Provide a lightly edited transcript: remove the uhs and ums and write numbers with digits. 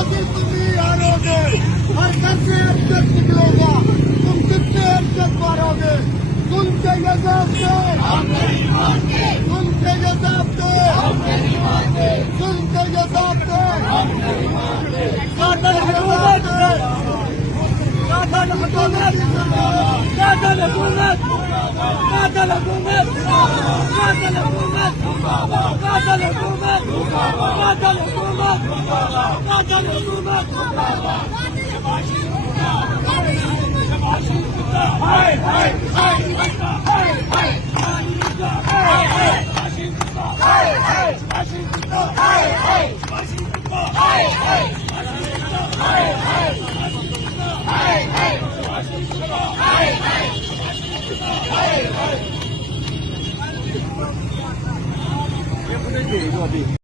आगे तुम्हें हारोगे, हर घर से अब तक निकलेगा, तुम कितने अब तक मारोगे, सुन के ये ज़ाब्ते, सुन के ये ज़ाब्ते, सुन के ये ज़ाब्ते, कातल हुकूमत, कातल हुकूमत, कातल हुकूमत, कातल हुकूमत, कातल हुकूमत, कातल हुकूमत, कातल हुकूमत, कातल हुकूमत, हाय हाय हाय हाय हाय